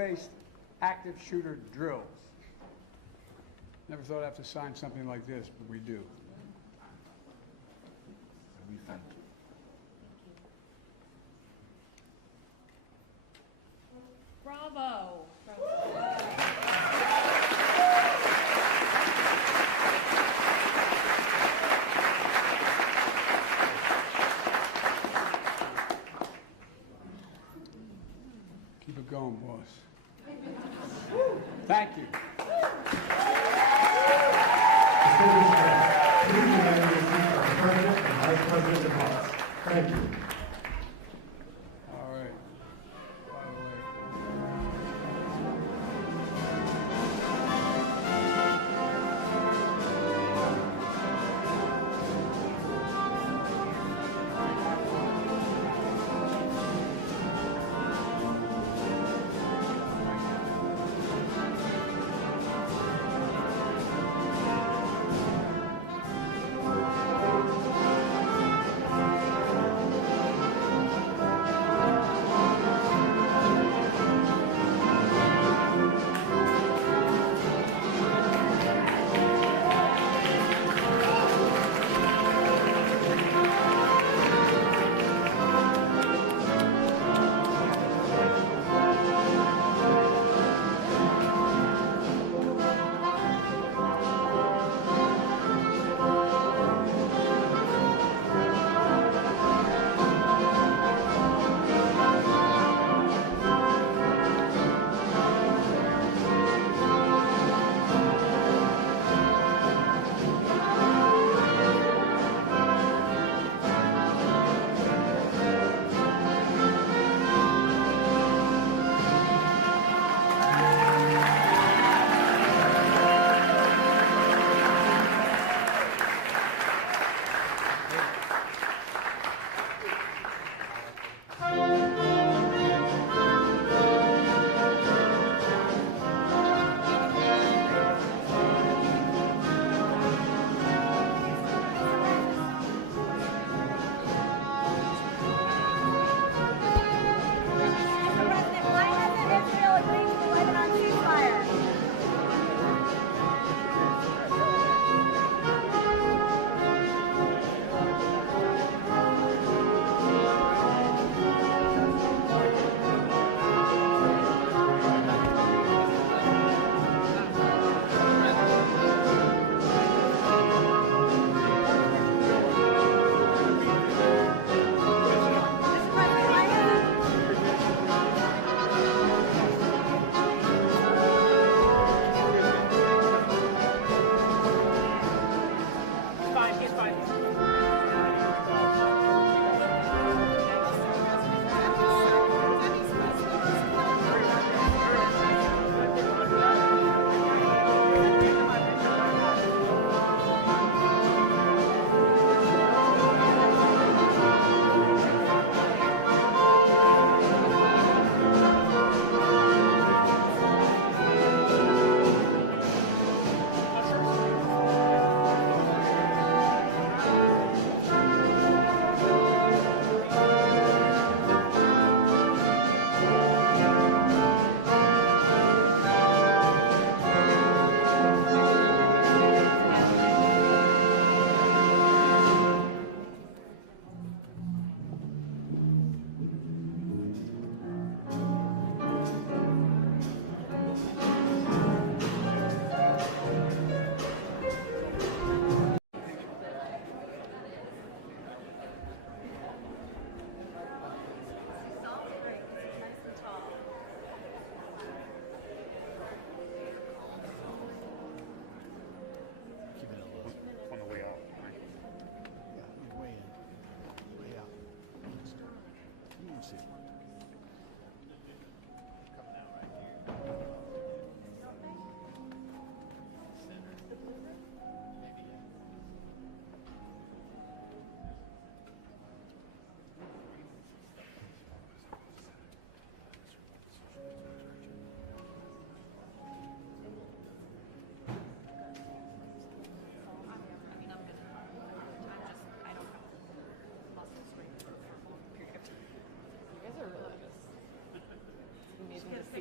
rule-based active shooter drills. Never thought I'd have to sign something like this, but we do. We thank you. Bravo. Keep it going, boss. Thank you. President and Vice President of House. Thank you. All right. By the way.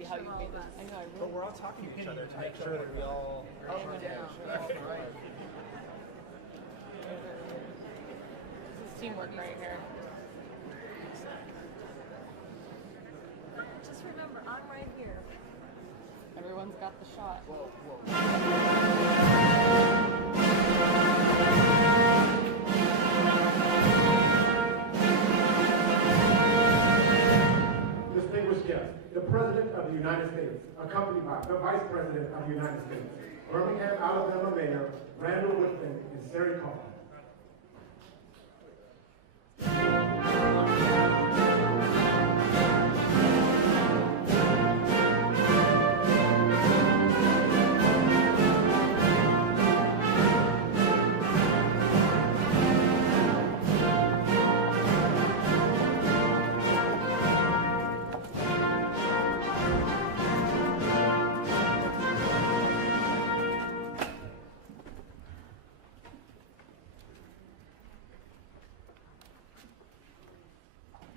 how you made this. I know, I But really. we're all talking to each other to make sure that we all. This is teamwork right here. Just remember, I'm right here. Everyone's got the shot. Distinguished guests, the President of the United States, accompanied by the Vice President of the United States, Birmingham, Alabama Mayor Randall Woodfin and Sari Kaufman.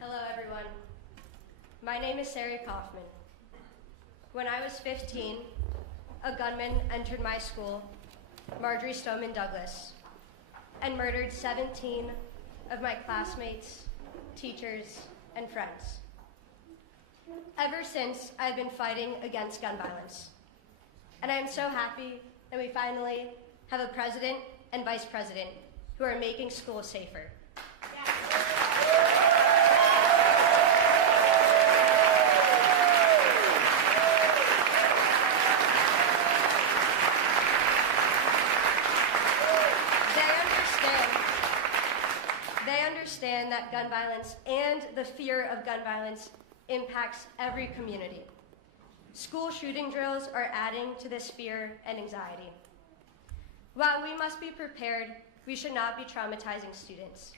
Hello, everyone. My name is Sari Kaufman. When I was 15, a gunman entered my school, Marjorie Stoneman Douglas, and murdered 17 of my classmates, teachers, and friends. Ever since, I've been fighting against gun violence. And I am so happy that we finally have a president and vice president who are making schools safer. They understand that gun violence and the fear of gun violence impacts every community. School shooting drills are adding to this fear and anxiety. While we must be prepared, we should not be traumatizing students.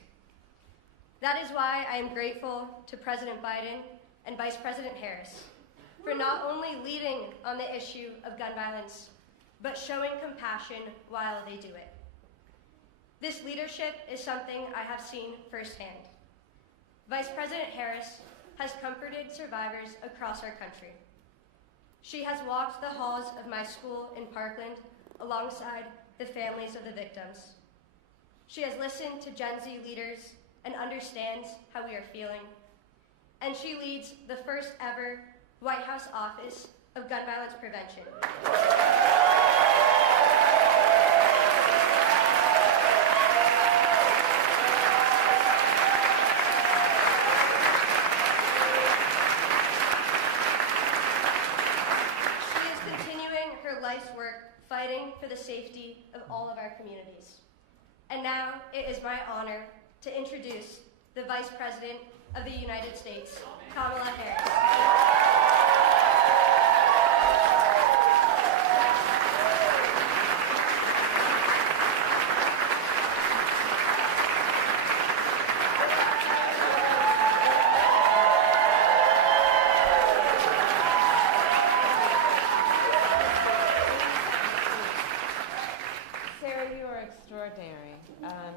That is why I am grateful to President Biden and Vice President Harris for not only leading on the issue of gun violence, but showing compassion while they do it. This leadership is something I have seen firsthand. Vice President Harris has comforted survivors across our country. She has walked the halls of my school in Parkland alongside the families of the victims. She has listened to Gen Z leaders and understands how we are feeling. And she leads the first ever White House Office of Gun Violence Prevention. Life's work fighting for the safety of all of our communities. And now it is my honor to introduce the Vice President of the United States, Kamala Harris.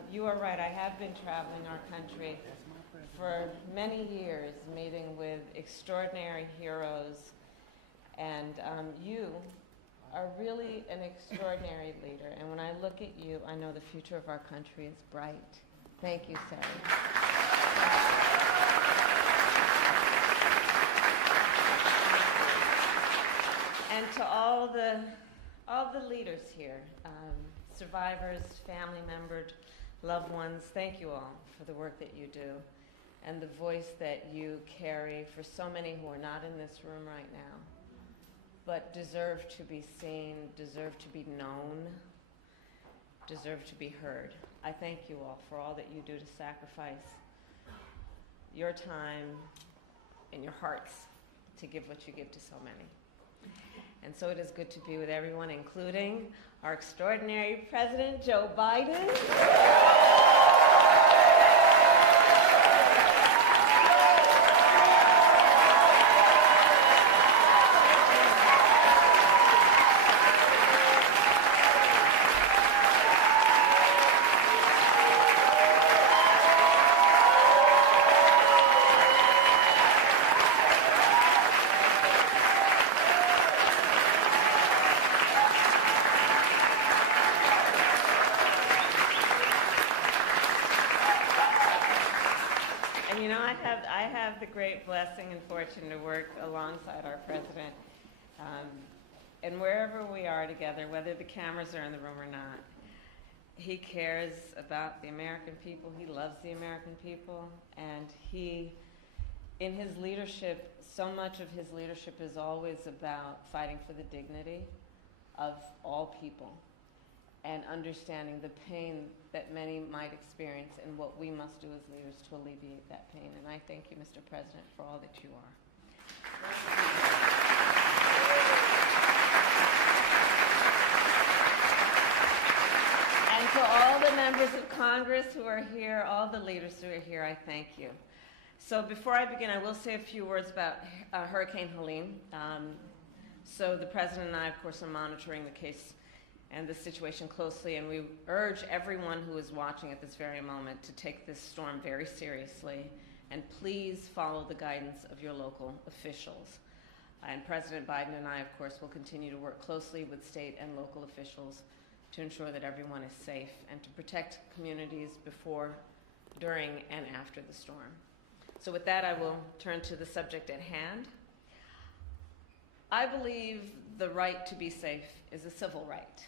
You are right. I have been traveling our country for many years, meeting with extraordinary heroes, and you are really an extraordinary leader. And when I look at you, I know the future of our country is bright. Thank you, Sari. And to all the leaders here, survivors, family members, loved ones, thank you all for the work that you do and the voice that you carry for so many who are not in this room right now, but deserve to be seen, deserve to be known, deserve to be heard. I thank you all for all that you do to sacrifice your time and your hearts to give what you give to so many. And so it is good to be with everyone, including our extraordinary President, Joe Biden. have the great blessing and fortune to work alongside our president. And wherever we are together, whether the cameras are in the room or not, he cares about the American people. He loves the American people. And he, in his leadership, so much of his leadership is always about fighting for the dignity of all people and understanding the pain that many might experience and what we must do as leaders to alleviate that pain. And I thank you, Mr. President, for all that you are. And to all the members of Congress who are here, all the leaders who are here, I thank you. So before I begin, I will say a few words about Hurricane Helene. So the President and I, of course, are monitoring the case and the situation closely, and we urge everyone who is watching at this very moment to take this storm very seriously, and please follow the guidance of your local officials. And President Biden and I, of course, will continue to work closely with state and local officials to ensure that everyone is safe and to protect communities before, during, and after the storm. So with that, I will turn to the subject at hand. I believe the right to be safe is a civil right.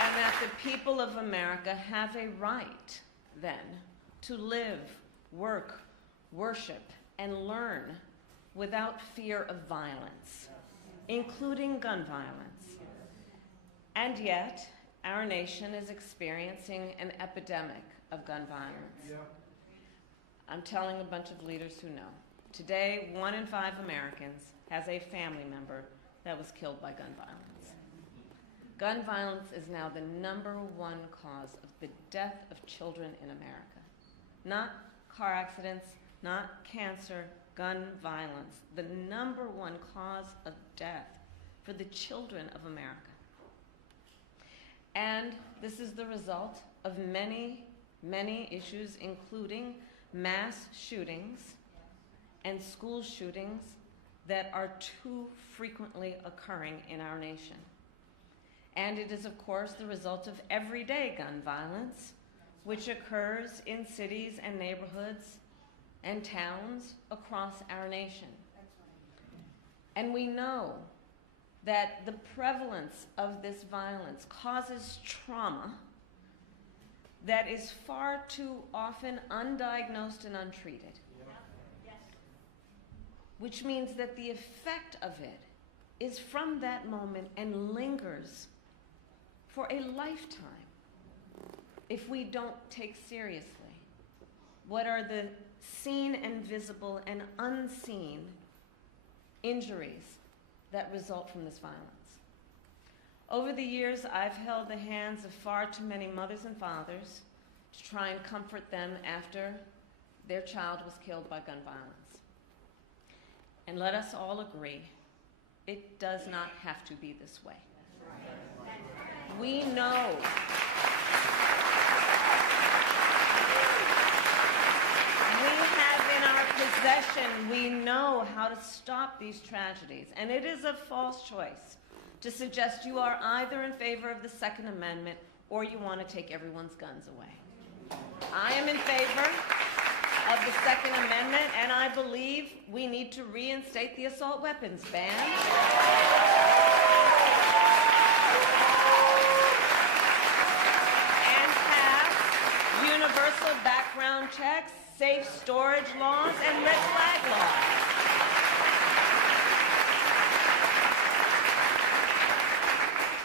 And that the people of America have a right, then, to live, work, worship, and learn without fear of violence, including gun violence. And yet, our nation is experiencing an epidemic of gun violence. I'm telling a bunch of leaders who know. Today, 1 in 5 Americans has a family member that was killed by gun violence. Gun violence is now the #1 cause of the death of children in America. Not car accidents, not cancer, gun violence. The #1 cause of death for the children of America. And this is the result of many, many issues, including mass shootings and school shootings that are too frequently occurring in our nation. And it is, of course, the result of everyday gun violence, which occurs in cities and neighborhoods and towns across our nation. And we know that the prevalence of this violence causes trauma that is far too often undiagnosed and untreated. Which means that the effect of it is from that moment and lingers for a lifetime if we don't take seriously what are the seen and visible and unseen injuries that result from this violence. Over the years, I've held the hands of far too many mothers and fathers to try and comfort them after their child was killed by gun violence. And let us all agree, it does not have to be this way. We know we know how to stop these tragedies, and it is a false choice to suggest you are either in favor of the Second Amendment or you want to take everyone's guns away. I am in favor of the Second Amendment, and I believe we need to reinstate the assault weapons ban. And pass universal background checks, safe storage laws, and red flag laws.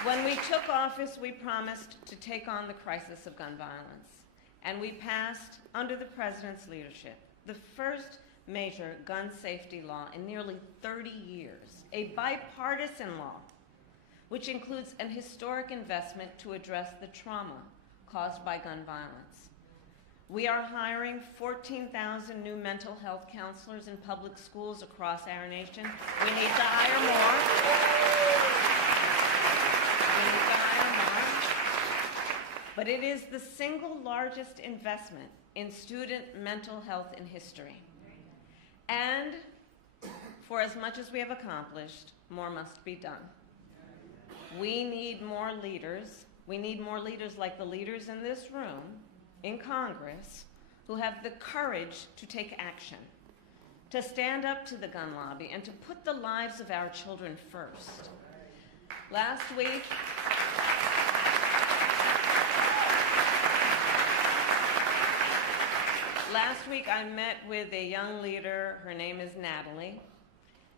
When we took office, we promised to take on the crisis of gun violence. And we passed, under the President's leadership, the first major gun safety law in nearly 30 years, a bipartisan law, which includes an historic investment to address the trauma caused by gun violence. We are hiring 14,000 new mental health counselors in public schools across our nation. We need to hire more. But it is the single largest investment in student mental health in history. And for as much as we have accomplished, more must be done. We need more leaders. We need more leaders like the leaders in this room, in Congress, who have the courage to take action, to stand up to the gun lobby, and to put the lives of our children first. Last week, I met with a young leader. Her name is Natalie.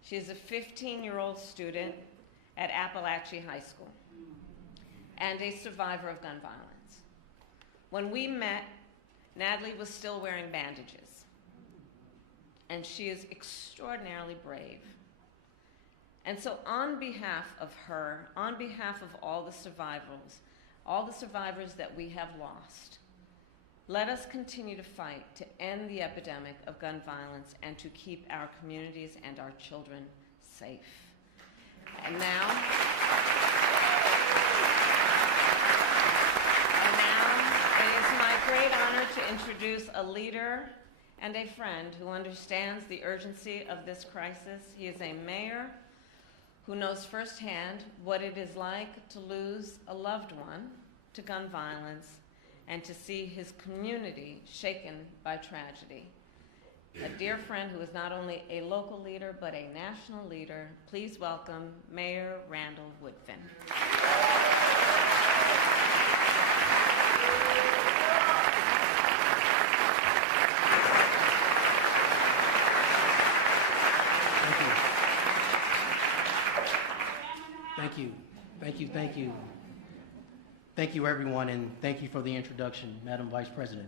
She's a 15-year-old student at Appalachia High School and a survivor of gun violence. When we met, Natalie was still wearing bandages, and she is extraordinarily brave. And so on behalf of her, on behalf of all the survivors that we have lost, let us continue to fight to end the epidemic of gun violence and to keep our communities and our children safe. And now it is my great honor to introduce a leader and a friend who understands the urgency of this crisis. He is a mayor who knows firsthand what it is like to lose a loved one to gun violence and to see his community shaken by tragedy. A dear friend who is not only a local leader, but a national leader. Please welcome Mayor Randall Woodfin. Thank you. Thank you, everyone, and thank you for the introduction, Madam Vice President.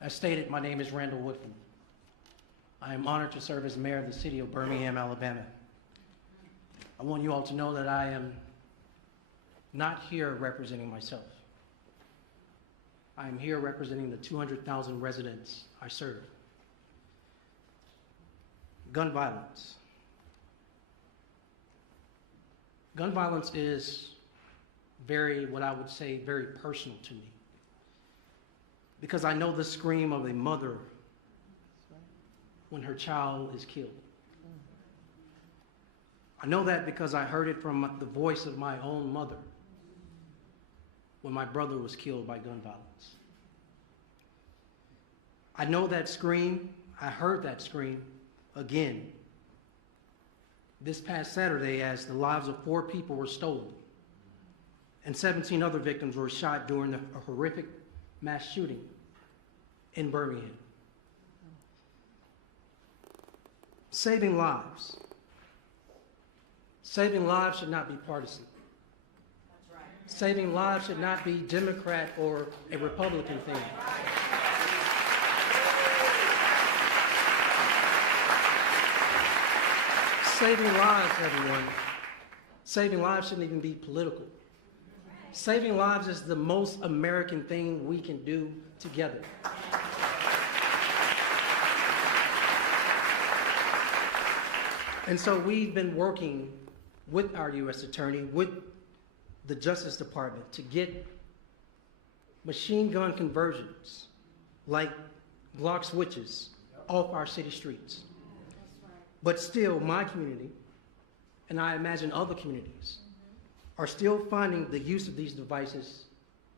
As stated, my name is Randall Woodfin. I am honored to serve as mayor of the city of Birmingham, Alabama. I want you all to know that I am not here representing myself. I am here representing the 200,000 residents I serve. Gun violence. Gun violence is what I would say, very personal to me. Because I know the scream of a mother when her child is killed. I know that because I heard it from the voice of my own mother when my brother was killed by gun violence. I know that scream, I heard that scream again this past Saturday as the lives of 4 people were stolen and 17 other victims were shot during a horrific mass shooting in Birmingham. Saving lives. Saving lives should not be partisan. That's right. Saving lives should not be Democrat or a Republican thing. Saving lives, everyone. Saving lives shouldn't even be political. Saving lives is the most American thing we can do together. And so we've been working with our U.S. Attorney, with the Justice Department, to get machine gun conversions, like Glock switches, off our city streets. But still, my community, and I imagine other communities, are still finding the use of these devices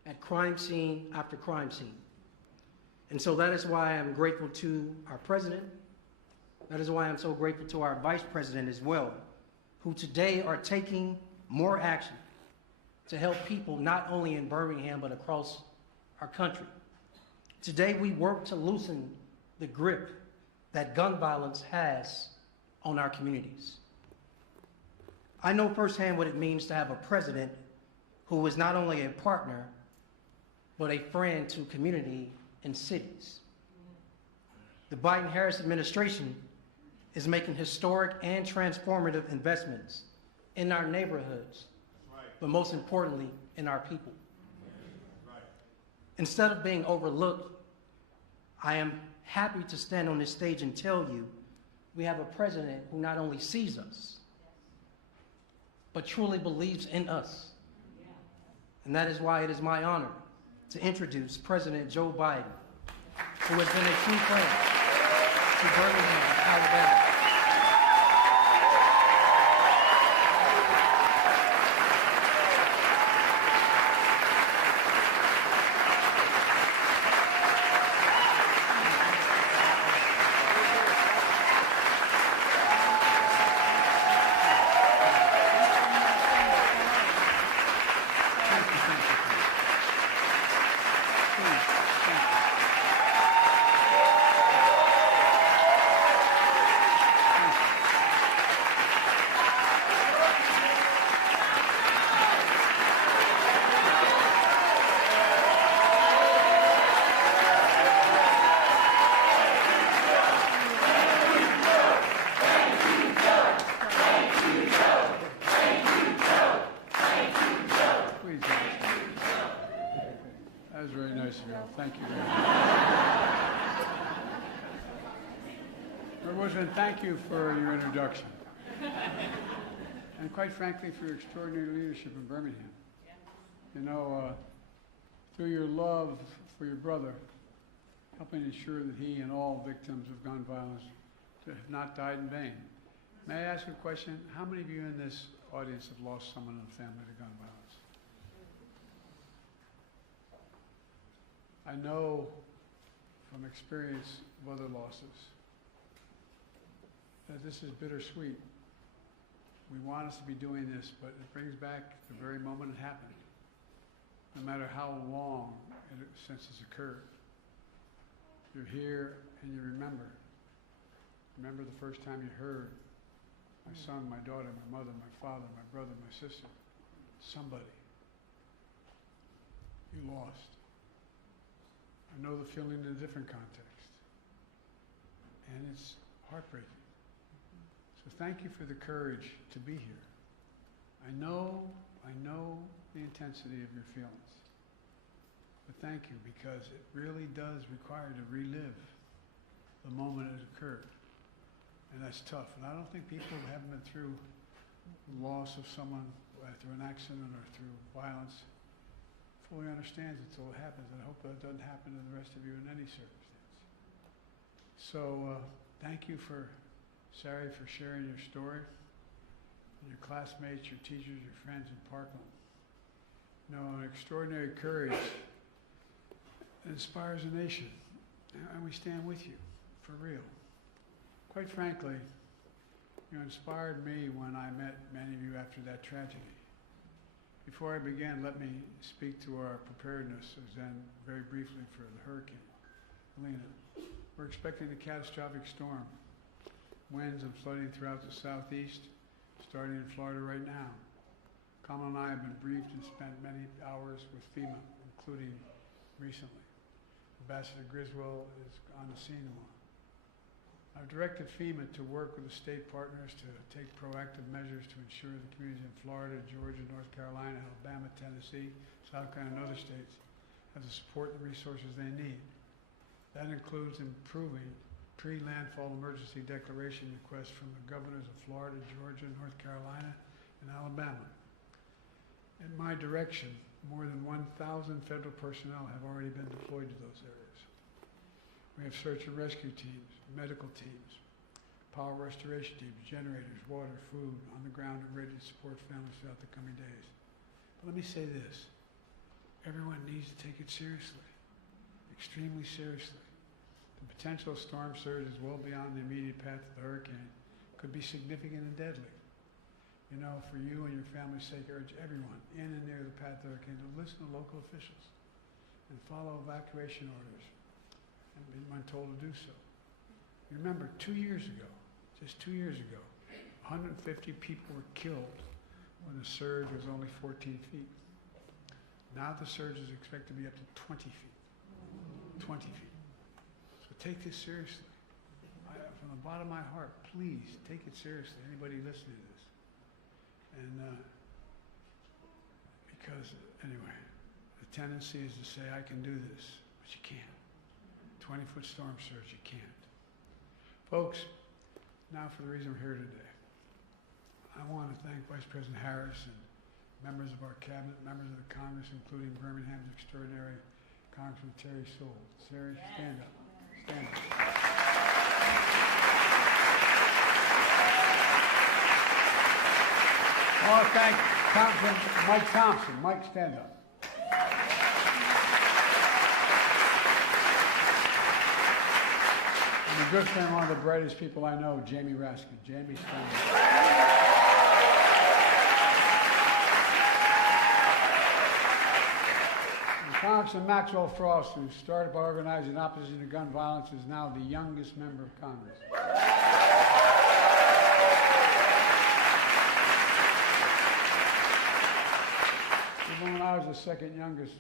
at crime scene after crime scene. And so that is why I'm grateful to our president. That is why I'm so grateful to our vice president as well, who today are taking more action to help people not only in Birmingham, but across our country. Today, we work to loosen the grip that gun violence has on our communities. I know firsthand what it means to have a president who is not only a partner, but a friend to community and cities. The Biden-Harris administration is making historic and transformative investments in our neighborhoods, but most importantly, in our people. Instead of being overlooked, I am happy to stand on this stage and tell you we have a president who not only sees us, but truly believes in us. And that is why it is my honor to introduce President Joe Biden, who has been a true friend to Birmingham, Alabama. Congressman, thank you for your introduction. And quite frankly, for your extraordinary leadership in Birmingham. You know, through your love for your brother, helping ensure that he and all victims of gun violence have not died in vain. May I ask a question? How many of you in this audience have lost someone in the family to gun violence? I know from experience of other losses that this is bittersweet. We want us to be doing this, but it brings back the very moment it happened, no matter how long since it's occurred. You're here and you remember. Remember the first time you heard my son, my daughter, my mother, my father, my brother, my sister, somebody you lost. I know the feeling in a different context, and it's heartbreaking. So thank you for the courage to be here. I know the intensity of your feelings, but thank you, because it really does require to relive the moment it occurred. And that's tough. And I don't think people who haven't been through the loss of someone through an accident or through violence fully understands it until it happens. And I hope that doesn't happen to the rest of you in any circumstance. So thank you Sari, for sharing your story, and your classmates, your teachers, your friends in Parkland. You know, an extraordinary courage inspires a nation, and we stand with you, for real. Quite frankly, you inspired me when I met many of you after that tragedy. Before I begin, let me speak to our preparedness, then very briefly for the hurricane. Helena, we're expecting a catastrophic storm. Winds and flooding throughout the southeast, starting in Florida right now. Kamala and I have been briefed and spent many hours with FEMA, including recently. Ambassador Griswold is on the scene tomorrow. I've directed FEMA to work with the state partners to take proactive measures to ensure the communities in Florida, Georgia, North Carolina, Alabama, Tennessee, South Carolina, and other states have the support and resources they need. That includes improving pre-landfall emergency declaration requests from the governors of Florida, Georgia, North Carolina, and Alabama. In my direction, more than 1,000 federal personnel have already been deployed to those areas. We have search and rescue teams, medical teams, power restoration teams, generators, water, food, on the ground and ready to support families throughout the coming days. But let me say this, everyone needs to take it seriously, extremely seriously. The potential storm surge is well beyond the immediate path of the hurricane, could be significant and deadly. You know, for you and your family's sake, I urge everyone in and near the path of the hurricane to listen to local officials and follow evacuation orders and be when told to do so. You remember 2 years ago, just 2 years ago, 150 people were killed when the surge was only 14 feet. Now the surge is expected to be up to 20 feet. 20 feet. So take this seriously. From the bottom of my heart, please take it seriously, anybody listening to this. And because, anyway, the tendency is to say, I can do this, but you can't. 20-foot storm surge, you can't. Folks, now for the reason we're here today. I want to thank Vice President Harris and members of our cabinet, members of the Congress, including Birmingham's extraordinary Congressman Terry Sewell. Sari, stand up. Stand up. I want to thank Congressman Mike Thompson. Mike, stand up. And a good friend, one of the brightest people I know, Jamie Raskin. Jamie, stand up. Congressman Maxwell Frost, who started by organizing opposition to gun violence, is now the youngest member of Congress. Even when I was the second youngest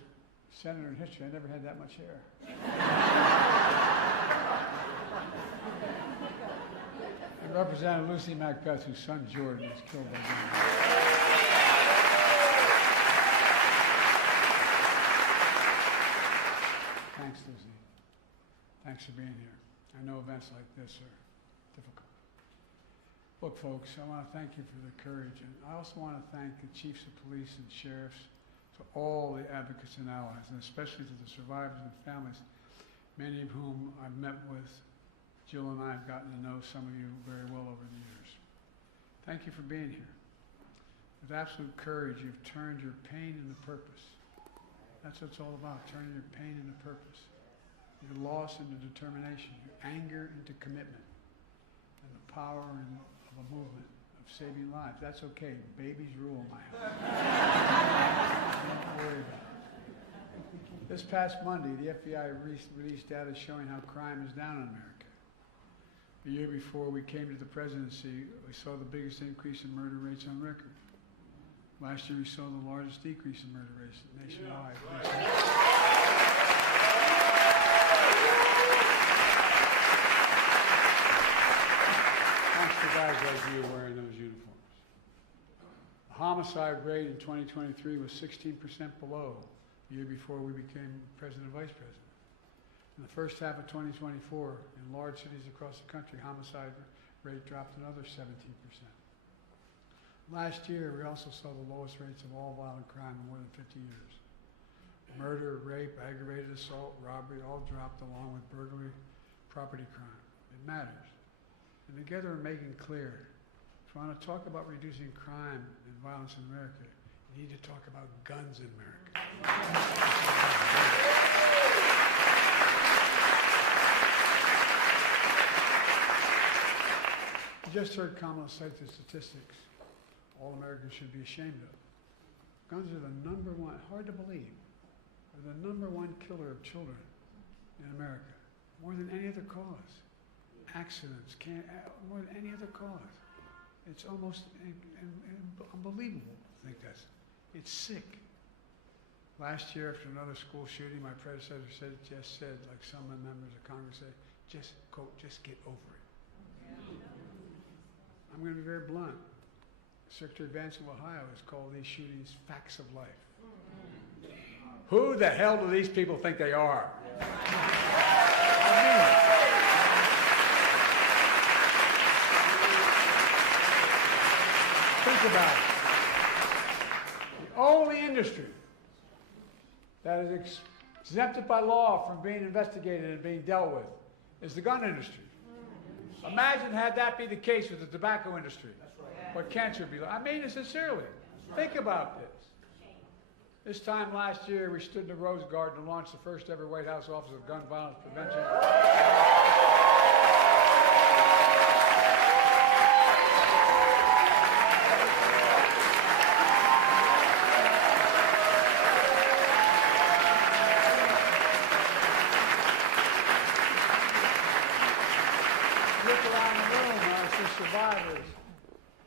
senator in history, I never had that much hair. And Representative Lucy Macbeth, whose son Jordan was killed by guns. Thanks, Lucy. Thanks for being here. I know events like this are difficult. Look, folks, I want to thank you for the courage, and I also want to thank the chiefs of police and sheriffs, to all the advocates and allies, and especially to the survivors and families, many of whom I've met with. Jill and I have gotten to know some of you very well over the years. Thank you for being here. With absolute courage, you've turned your pain into purpose. That's what it's all about, turning your pain into purpose. Your loss into determination, your anger into commitment, and the power of a movement of saving lives. That's okay. Babies rule in my house. Don't worry about it. This past Monday, the FBI released data showing how crime is down in America. The year before we came to the presidency, we saw the biggest increase in murder rates on record. Last year, we saw the largest decrease in murder rates nationwide. Thanks to guys like you wearing those uniforms. The homicide rate in 2023 was 16% below the year before we became president and vice president. In the first half of 2024, in large cities across the country, homicide rate dropped another 17%. Last year, we also saw the lowest rates of all violent crime in more than 50 years. Murder, rape, aggravated assault, robbery all dropped along with burglary, property crime. It matters. And together we're making clear, if you want to talk about reducing crime and violence in America, you need to talk about guns in America. You just heard Kamala cite the statistics all Americans should be ashamed of. Guns are the number one, hard to believe, are the number one killer of children in America, more than any other cause. Accidents, more than any other cause. It's almost unbelievable to think it's sick. Last year, after another school shooting, my predecessor said, like some members of Congress said, quote, just get over it. I'm going to be very blunt. Secretary Vance of Ohio has called these shootings facts of life. Who the hell do these people think they are? I mean it. Think about it. The only industry that is exempted by law from being investigated and being dealt with is the gun industry. Imagine had that be the case with the tobacco industry. What cancer would be like. I mean it sincerely. Think about this. This time last year, we stood in the Rose Garden and launched the first ever White House Office of Gun Violence Prevention. Look around the room, I see survivors,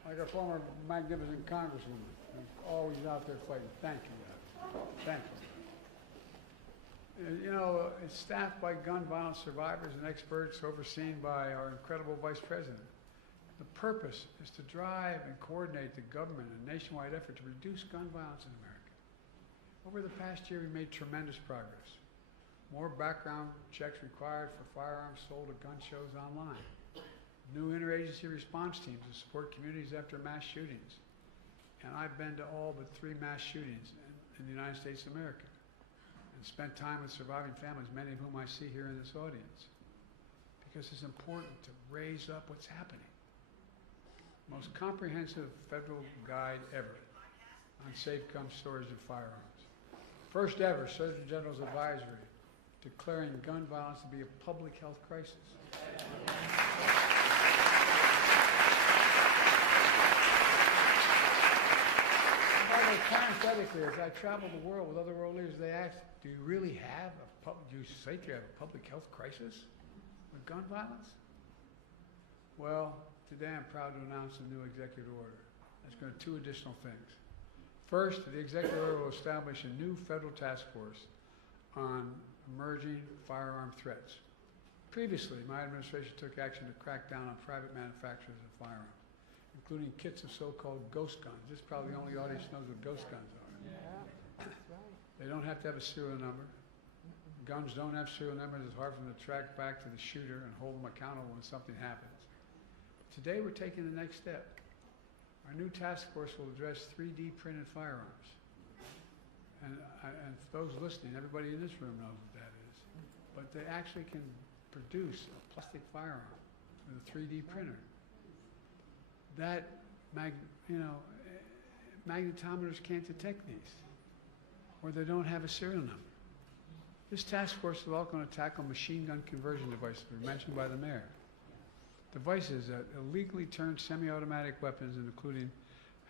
like our former magnificent congresswoman, who's always out there fighting. Thank you, guys. Thank you. You know, it's staffed by gun violence survivors and experts overseen by our incredible vice president. The purpose is to drive and coordinate the government in a nationwide effort to reduce gun violence in America. Over the past year, we made tremendous progress. More background checks required for firearms sold at gun shows online. New interagency response teams to support communities after mass shootings. And I've been to all but 3 mass shootings in the United States of America and spent time with surviving families, many of whom I see here in this audience. Because it's important to raise up what's happening. Most comprehensive federal guide ever on safe gun storage of firearms. First ever Surgeon General's advisory declaring gun violence to be a public health crisis. Parenthetically, as I travel the world with other world leaders, they ask, do you really have do you say you have a public health crisis with gun violence? Well, today I'm proud to announce a new executive order. That's going to do 2 additional things. First, the executive order will establish a new federal task force on emerging firearm threats. Previously, my administration took action to crack down on private manufacturers of firearms, including kits of so-called ghost guns. This is probably the only audience knows what ghost guns are. Yeah, that's right. They don't have to have a serial number. Guns don't have serial numbers. It's hard for them to track back to the shooter and hold them accountable when something happens. Today, we're taking the next step. Our new task force will address 3D printed firearms. And for those listening, everybody in this room knows what that is. But they actually can produce a plastic firearm with a 3D printer. That, magnetometers can't detect these, or they don't have a serial number. This task force is all going to tackle machine gun conversion devices mentioned by the mayor. Devices that illegally turn semi-automatic weapons, including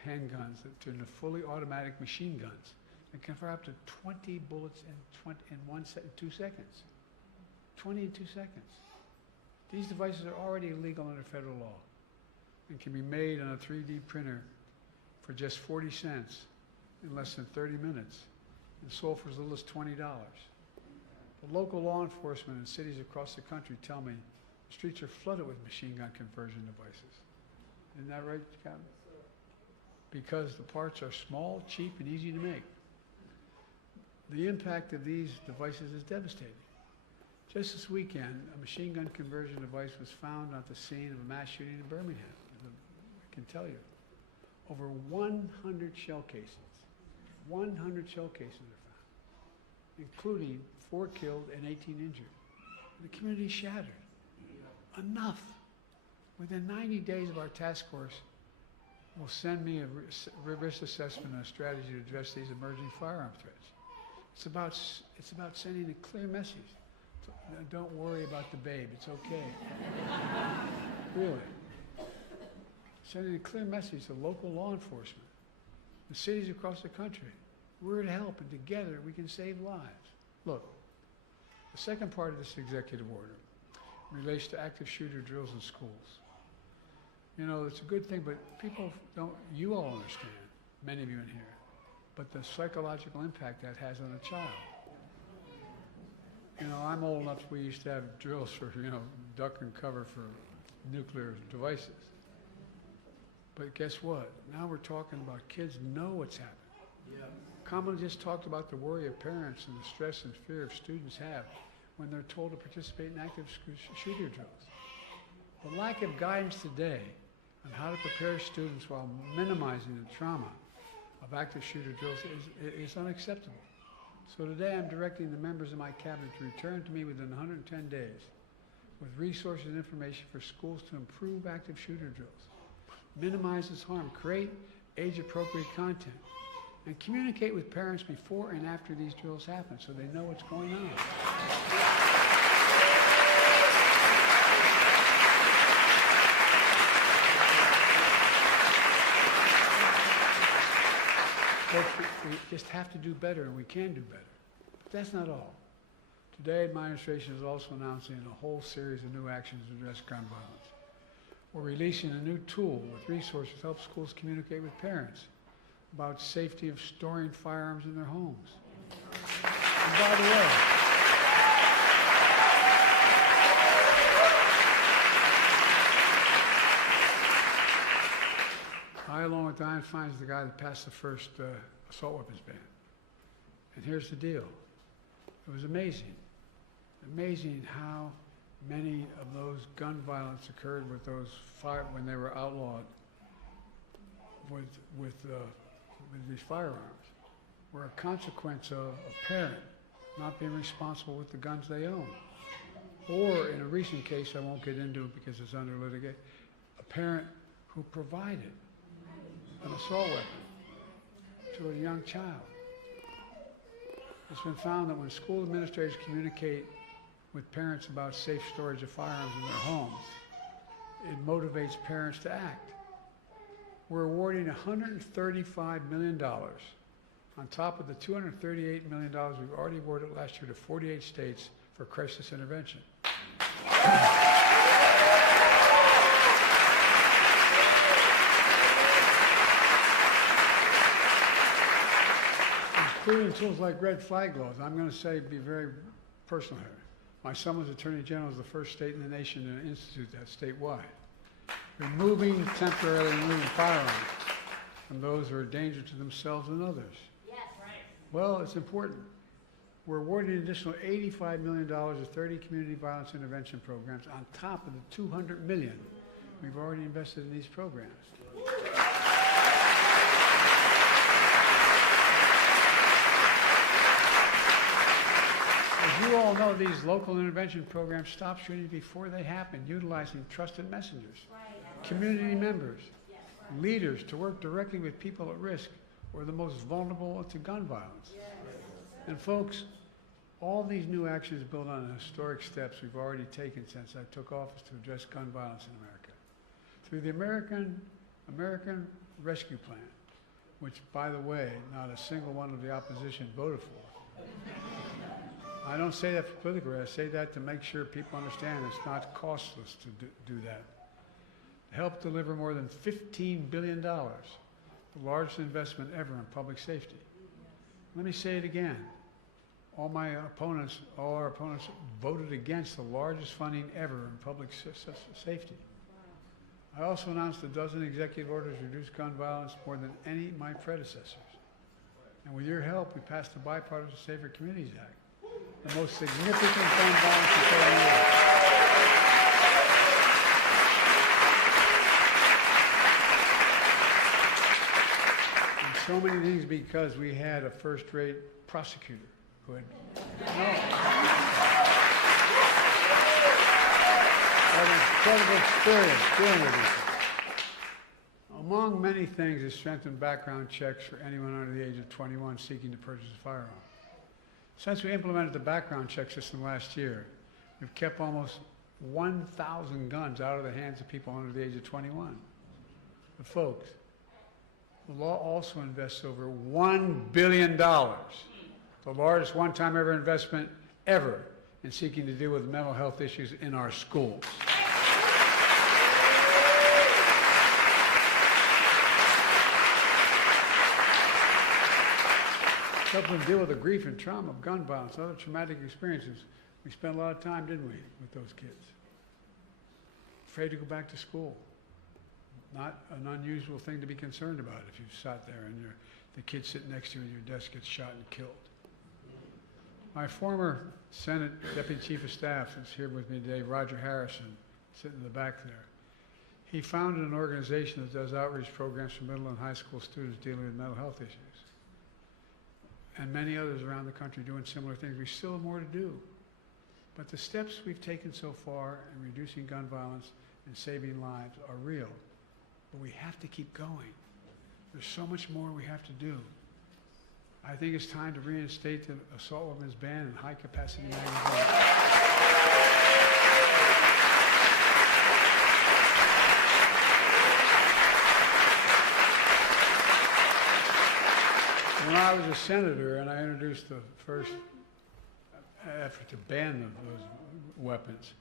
handguns, into fully automatic machine guns that can fire up to 20 bullets in 2 seconds. 20 in 2 seconds. These devices are already illegal under federal law and can be made on a 3D printer for just 40 cents in less than 30 minutes and sold for as little as $20. The local law enforcement in cities across the country tell me the streets are flooded with machine gun conversion devices. Isn't that right, Captain? Because the parts are small, cheap, and easy to make. The impact of these devices is devastating. Just this weekend, a machine gun conversion device was found at the scene of a mass shooting in Birmingham. I can tell you. Over 100 shell casings. 100 shell casings are found, including 4 killed and 18 injured. The community shattered. Enough. Within 90 days of our task force, will send me a risk assessment and a strategy to address these emerging firearm threats. It's about sending a clear message. Don't worry about the babe. It's okay. Really. Sending a clear message to local law enforcement, the cities across the country. We're to help, and together we can save lives. Look, the second part of this executive order relates to active shooter drills in schools. You know, it's a good thing, but people don't, you all understand, many of you in here, but the psychological impact that has on a child. You know, I'm old enough, we used to have drills for, duck and cover for nuclear devices. But guess what? Now we're talking about kids know what's happening. Yeah. Kamala just talked about the worry of parents and the stress and fear of students have when they're told to participate in active shooter drills. The lack of guidance today on how to prepare students while minimizing the trauma of active shooter drills is unacceptable. So today I'm directing the members of my cabinet to return to me within 110 days with resources and information for schools to improve active shooter drills, minimize this harm, create age-appropriate content, and communicate with parents before and after these drills happen so they know what's going on. We just have to do better, and we can do better. But that's not all. Today, my administration is also announcing a whole series of new actions to address gun violence. We're releasing a new tool with resources to help schools communicate with parents about safety of storing firearms in their homes. And by the way, I, along with Diane Fine, is the guy that passed the first assault weapons ban. And here's the deal. It was amazing. Amazing how many of those gun violence occurred with those when they were outlawed with these firearms were a consequence of a parent not being responsible with the guns they own. Or in a recent case, I won't get into it because it's under litigation, a parent who provided an assault weapon to a young child. It's been found that when school administrators communicate with parents about safe storage of firearms in their homes, it motivates parents to act. We're awarding $135 million on top of the $238 million we've already awarded last year to 48 states for crisis intervention. Including tools like red flag laws. I'm going to be very personal here. My son was Attorney General of the first state in the nation to institute that statewide. Temporarily removing firearms from those who are a danger to themselves and others. Yes. Right. Well, it's important. We're awarding an additional $85 million to 30 community violence intervention programs on top of the $200 million We've already invested in these programs. As you all know, these local intervention programs stop shootings before they happen, utilizing trusted messengers, community members, leaders to work directly with people at risk or the most vulnerable to gun violence. And folks, all these new actions build on the historic steps we've already taken since I took office to address gun violence in America. Through the American Rescue Plan, which, by the way, not a single one of the opposition voted for. I don't say that for political, I say that to make sure people understand it's not costless to do that. Helped deliver more than $15 billion, the largest investment ever in public safety. Let me say it again. All our opponents voted against the largest funding ever in public safety. I also announced a dozen executive orders to reduce gun violence, more than any of my predecessors. And with your help, we passed the Bipartisan Safer Communities Act, the most significant gun violence in 30 years. And so many things because we had a first-rate prosecutor who had incredible experience dealing with these. Among many things is strengthened background checks for anyone under the age of 21 seeking to purchase a firearm. Since we implemented the background check system last year, we've kept almost 1,000 guns out of the hands of people under the age of 21. But folks, the law also invests over $1 billion, the largest one-time ever investment ever in seeking to deal with mental health issues in our schools. Help them deal with the grief and trauma of gun violence, other traumatic experiences. We spent a lot of time, didn't we, with those kids? Afraid to go back to school. Not an unusual thing to be concerned about if you sat there and the kid sitting next to you at your desk gets shot and killed. My former Senate Deputy Chief of Staff is here with me today, Roger Harrison, sitting in the back there. He founded an organization that does outreach programs for middle and high school students dealing with mental health issues. And many others around the country doing similar things. We still have more to do. But the steps we've taken so far in reducing gun violence and saving lives are real. But we have to keep going. There's so much more we have to do. I think it's time to reinstate the assault weapons ban and high-capacity magazines. When I was a senator and I introduced the first effort to ban those weapons,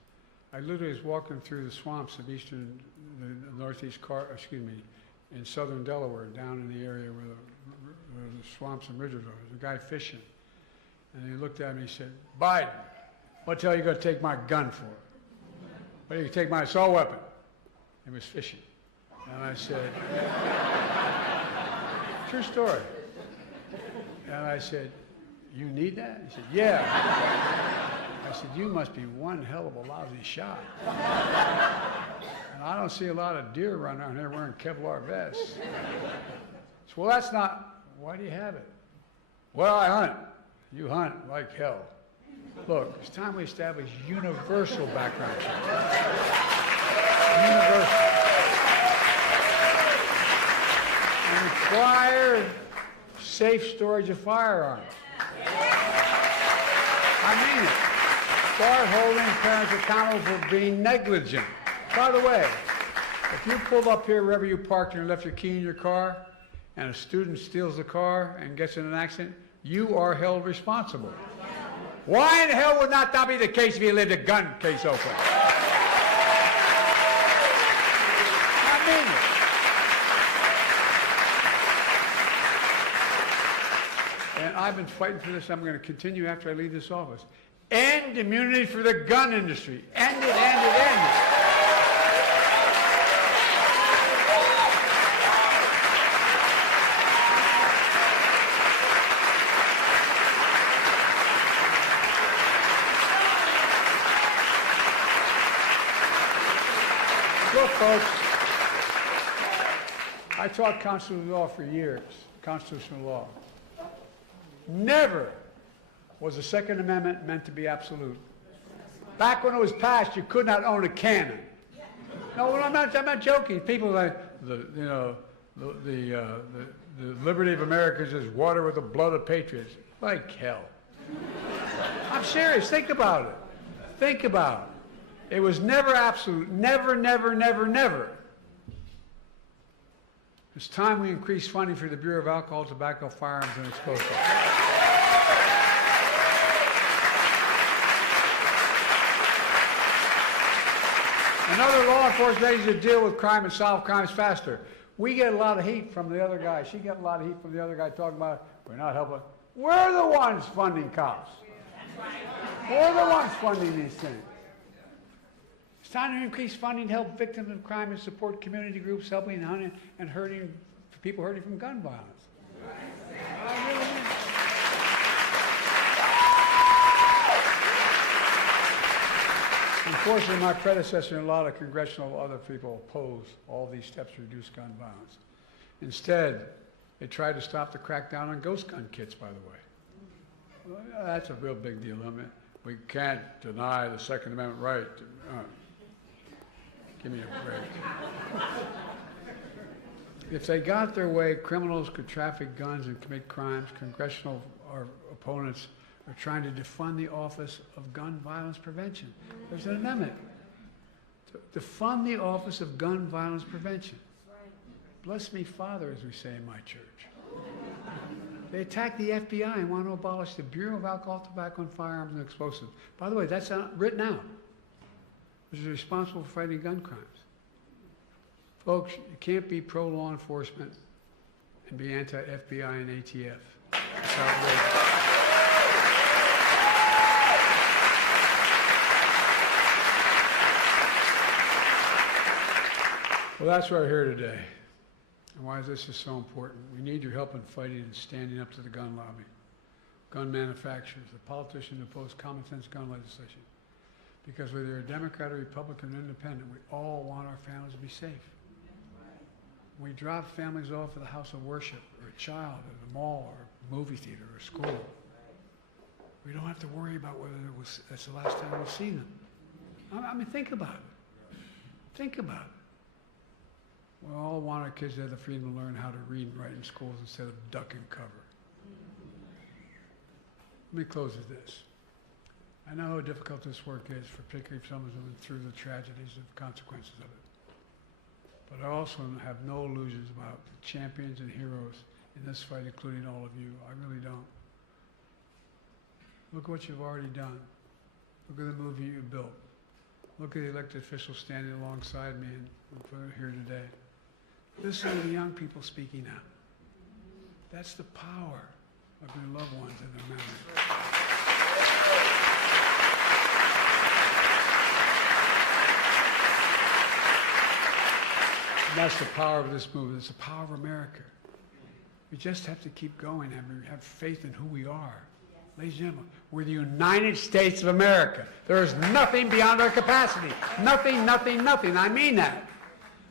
I literally was walking through the swamps of in southern Delaware, down in the area where the swamps and ridges are. There was a guy fishing, and he looked at me and he said, "Biden, what the hell are you going to take my gun for? What are you take my assault weapon?" He was fishing. And I said, "True story." And I said, "You need that?" He said, "Yeah." I said, "You must be one hell of a lousy shot." And I don't see a lot of deer running around here wearing Kevlar vests. So, well, that's not, why do you have it? Well, I hunt. You hunt like hell. Look, it's time we establish universal background checks. Universal. And require safe storage of firearms. I mean it. Start holding parents accountable for being negligent. By the way, if you pulled up here wherever you parked and left your key in your car, and a student steals the car and gets in an accident, you are held responsible. Why in the hell would not that be the case if you lived a gun case open? I mean it. And I've been fighting for this. I'm going to continue after I leave this office. End immunity for the gun industry. End it, end it, end it. Look, folks, I taught constitutional law for years, constitutional law. Never was the Second Amendment meant to be absolute. Back when it was passed, you could not own a cannon. No, I'm not joking. People like the liberty of Americans is water with the blood of patriots. Like hell. I'm serious. Think about it. Think about it. It was never absolute. Never, never, never, never. It's time we increase funding for the Bureau of Alcohol, Tobacco, Firearms, and Explosives. Another law enforcement agency to deal with crime and solve crimes faster. We get a lot of heat from the other guy. She gets a lot of heat from the other guy talking about we're not helping. We're the ones funding cops. We're the ones funding these things. It's time to increase funding to help victims of crime and support community groups helping and hurting people hurting from gun violence. I really mean it. Unfortunately, my predecessor and a lot of congressional other people opposed all these steps to reduce gun violence. Instead, they tried to stop the crackdown on ghost gun kits, by the way. Well, that's a real big deal. I mean, we can't deny the Second Amendment right. Give me a break. If they got their way, criminals could traffic guns and commit crimes. Congressional opponents are trying to defund the Office of Gun Violence Prevention. There's an amendment to defund the Office of Gun Violence Prevention. Bless me, Father, as we say in my church. They attack the FBI and want to abolish the Bureau of Alcohol, Tobacco, and Firearms and Explosives. By the way, that's written out, which is responsible for fighting gun crimes. Folks, you can't be pro-law enforcement and be anti-FBI and ATF. That's outrageous. Well, that's why we're here today, and why this is so important. We need your help in fighting and standing up to the gun lobby, gun manufacturers, the politicians who oppose common sense gun legislation. Because whether you're a Democrat or Republican or Independent, we all want our families to be safe. When we drop families off at the house of worship, or a child at a mall, or a movie theater, or a school, we don't have to worry about whether that's the last time we'll see them. I mean, think about it. Think about it. We all want our kids to have the freedom to learn how to read and write in schools instead of duck and cover. Let me close with this. I know how difficult this work is, particularly if someone's been through the tragedies and consequences of it. But I also have no illusions about the champions and heroes in this fight, including all of you. I really don't. Look what you've already done. Look at the movie you built. Look at the elected officials standing alongside me and here today. Listen to the young people speaking out. That's the power of your loved ones and their memory. And that's the power of this movement. It's the power of America. We just have to keep going and have faith in who we are. Ladies and gentlemen, we're the United States of America. There is nothing beyond our capacity. Nothing, nothing, nothing. I mean that.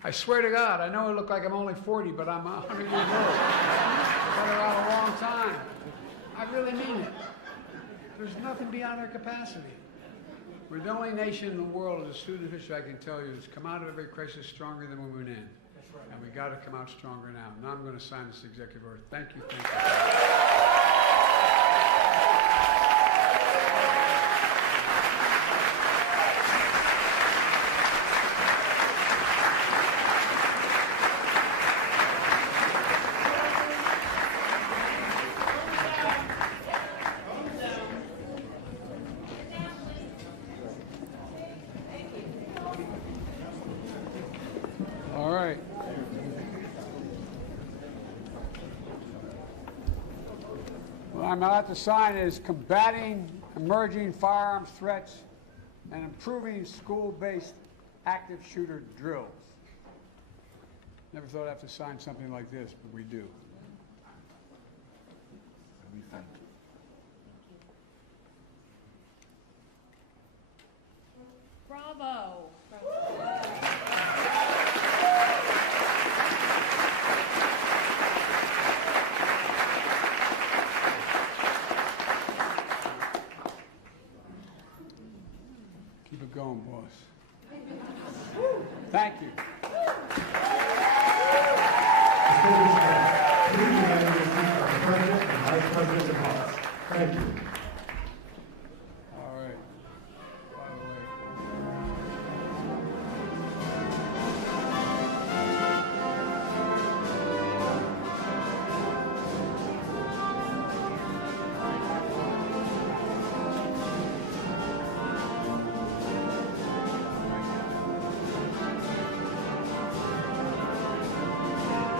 I swear to God, I know I look like I'm only 40, but I'm 100 years old. I've been around a long time. I really mean it. There's nothing beyond our capacity. We're the only nation in the world, as a student of history, I can tell you, that's come out of every crisis stronger than when we went in. And we got to come out stronger now. Now I'm going to sign this executive order. Thank you. Thank you. I'm about to sign is combating emerging firearms threats and improving school-based active shooter drills. Never thought I'd have to sign something like this, but we do. Bravo. Bravo. Keep going, boss. Thank you. Distinguished guests, please unanimously receive our President and Vice President's applause. Thank you.